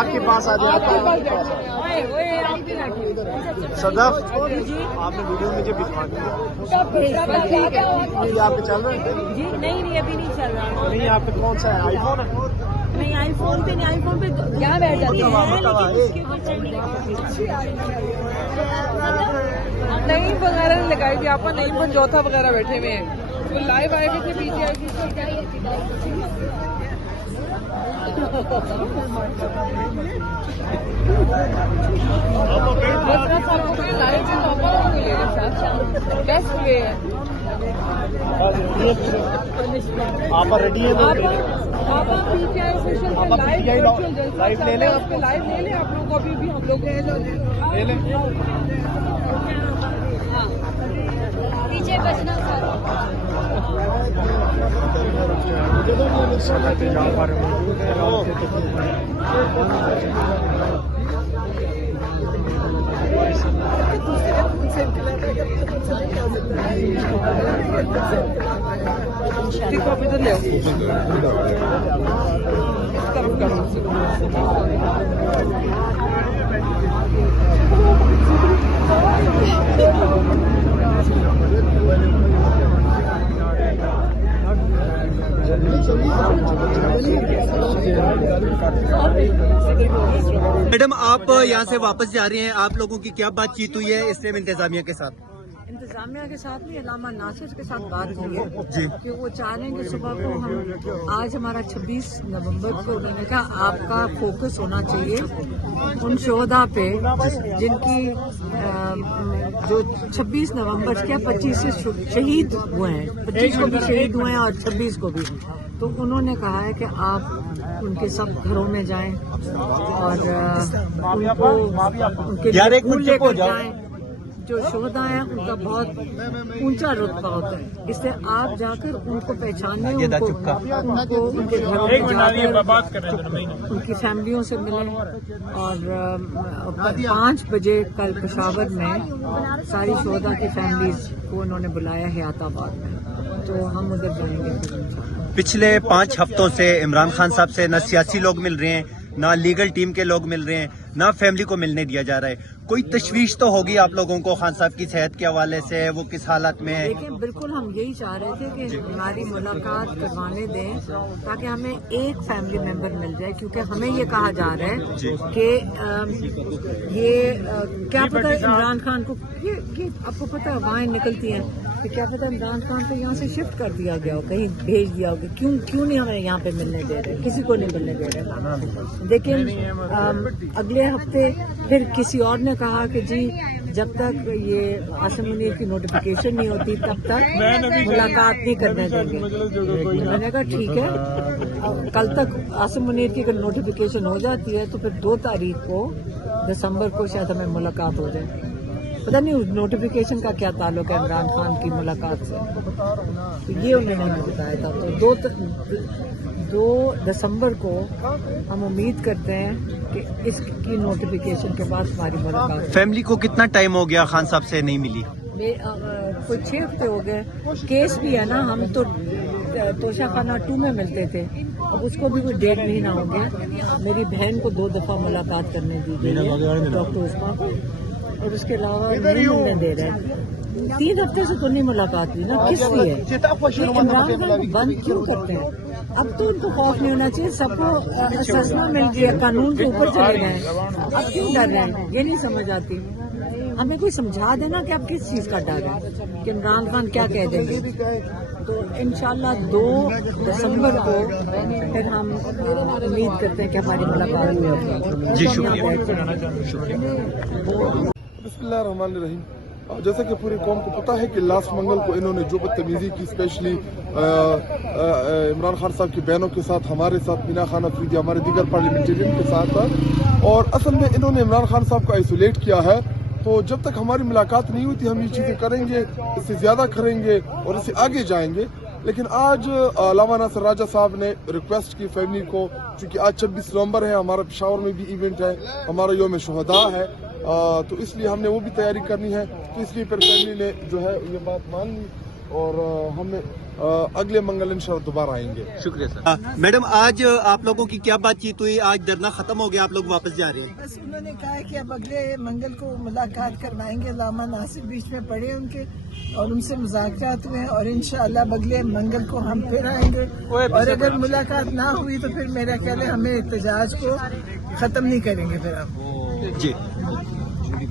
آپ کے پاس آ جائے. صدف آپ نے ویڈیو مجھے بھجوا دیا. یہ آپ پہ چل رہا ہے؟ جی نہیں ابھی نہیں چل رہا. نہیں آپ پہ کون سا ہے؟ آئی فون ہے؟ نہیں آئی فون پہ نہیں. آئی فون پہ یہاں بیٹھ جاتے ہیں نئی وغیرہ لگائی تھی آپ کو. نئی پنجوتھا وغیرہ بیٹھے ہوئے ہیں. وہ لائیو آئے ہوئے تھے پیچھے آئے تھے. بیسٹ وے ہے. آپ ریڈی ہیں؟ آپ پیچھے آئے سوشل لائیو لے لیں. آپ لائیو لے لیں. آپ لوگوں کو ابھی بھی ہم لوگ لے لیں. پیچھے بچنا میڈم آپ یہاں سے واپس جا رہے ہیں. آپ لوگوں کی کیا بات چیت ہوئی ہے اسلام انتظامیہ کے ساتھ؟ انتظامیہ کے ساتھ بھی علامہ ناصر کے ساتھ بات ہوئی ہے جی کہ وہ چاہ رہے ہیں کہ صبح کو ہم آج ہمارا 26 نومبر کو انہوں نے کہا آپ کا فوکس ہونا چاہیے ان شہداء پہ جن کی جو 26 نومبر کیا 25 سے شہید ہوئے ہیں. 25 کو بھی شہید ہوئے ہیں اور 26 کو بھی. تو انہوں نے کہا ہے کہ آپ ان کے سب گھروں میں جائیں اور ان کو ان کے پھول لے کر جائیں. جو شہداء ہیں ان کا بہت اونچا رتبہ ہوتا ہے. اس سے آپ جا کر ان کو پہچانیں, ان کو ان کے گھروں میں جا کر ان کی فیملیوں سے ملیں. اور 5 بجے کل پشاور میں ساری شہداء کی فیملیز کو انہوں نے بلایا حیات آباد میں, تو ہم ادھر جائیں گے. پچھلے 5 ہفتوں سے عمران خان صاحب سے نہ سیاسی لوگ مل رہے ہیں, نہ لیگل ٹیم کے لوگ مل رہے ہیں, نہ فیملی کو ملنے دیا جا رہا ہے. کوئی تشویش تو ہوگی آپ لوگوں کو خان صاحب کی صحت کے حوالے سے, وہ کس حالت میں ہے؟ لیکن بالکل ہم یہی چاہ رہے تھے کہ ہماری ملاقات کروانے دیں تاکہ ہمیں ایک فیملی ممبر مل جائے, کیونکہ ہمیں یہ کہا جا رہا ہے کہ یہ کیا پتہ عمران خان کو یہ آپ کو پتہ ہوائیں نکلتی ہیں کہ کیا پتہ عمران خان کو یہاں سے شفٹ کر دیا گیا ہو, کہیں بھیج دیا ہوگا. کیوں نہیں ہمیں یہاں پہ ملنے دے رہے, کسی کو نہیں ملنے دے رہے. لیکن اگلے ہفتے پھر کسی اور نے کہا کہ جی جب تک یہ عاصم منیر کی نوٹیفیکیشن نہیں ہوتی تب تک ملاقات نہیں کرنے دیں گے. میں نے کہا ٹھیک ہے, کل تک عاصم منیر کی اگر نوٹیفیکیشن ہو جاتی ہے تو پھر 2 تاریخ کو دسمبر کو شاید ہمیں ملاقات ہو جائے. پتہ نہیں نوٹیفیکیشن کا کیا تعلق ہے عمران خان کی ملاقات سے, تو یہ انہوں نے ہمیں بتایا تھا. تو 2 دسمبر کو ہم امید کرتے ہیں کہ اس کی نوٹیفیکیشن کے بعد ہماری ملاقات. فیملی کو کتنا ٹائم ہو گیا خان صاحب سے نہیں ملی؟ کوئی 6 ہفتے ہو گئے. کیس بھی ہے نا, ہم تو توشہ خانہ 2 میں ملتے تھے, اب اس کو بھی کوئی 1.5 مہینہ ہو گیا. میری بہن کو 2 دفعہ ملاقات کرنے دی گئی ہے ڈاکٹر عثمان کو, اور اس کے علاوہ نہیں ملنے دے رہے. 3 ہفتے سے تو نہیں ملاقات ہوئی نا, کس لیے؟ عمران خان کو بند کیوں کرتے ہیں؟ اب تو ان کو خوف نہیں ہونا چاہیے, سب کو سزا مل گیا, قانون کے اوپر چلے گئے, اب کیوں ڈر رہے ہیں؟ یہ نہیں سمجھ آتی. ہمیں کوئی سمجھا دینا کہ اب کس چیز کا ڈر ہے, کہ عمران خان کیا کہہ دیں گے. تو انشاءاللہ 2 دسمبر کو پھر ہم امید کرتے ہیں کہ ہماری ملاقات ہوگی. جی شکریہ. بسم اللہ الرحمن الرحیم. جیسا کہ پوری قوم کو پتہ ہے کہ لاسٹ منگل کو انہوں نے جو بدتمیزی کی, اسپیشلی عمران خان صاحب کی بہنوں کے ساتھ, ہمارے ساتھ مینا خان افریدی, ہمارے دیگر پارلیمنٹرین کے ساتھ, اور اصل میں انہوں نے عمران خان صاحب کو آئسولیٹ کیا ہے. تو جب تک ہماری ملاقات نہیں ہوئی تھی ہم یہ چیزیں کریں گے, اس سے زیادہ کریں گے اور اس سے آگے جائیں گے. لیکن آج علامہ ناصر راجہ صاحب نے ریکویسٹ کی فیملی کو, چونکہ آج 26 نومبر ہے, ہمارا پشاور میں بھی ایونٹ ہے, ہمارا یوم شہداء ہے, تو اس لیے ہم نے وہ بھی تیاری کرنی ہے. تو اس لیے پھر فیملی نے جو ہے یہ بات مان لی اور ہم اگلے منگل انشاءاللہ دوبارہ آئیں گے. شکریہ سر. میڈم آج آپ لوگوں کی کیا بات چیت ہوئی؟ آج دھرنا ختم ہو گیا، آپ لوگ واپس جا رہے ہیں؟ بس انہوں نے کہا کہ اب اگلے منگل کو ملاقات کروائیں گے. علامہ ناصر بیچ میں پڑے ان کے اور ان سے مذاکرات ہوئے اور انشاءاللہ اگلے منگل کو ہم پھر آئیں گے. اور اگر ملاقات نہ ہوئی تو پھر میرا خیال ہے ہمیں احتجاج کو ختم نہیں کریں گے پھر ہم. جی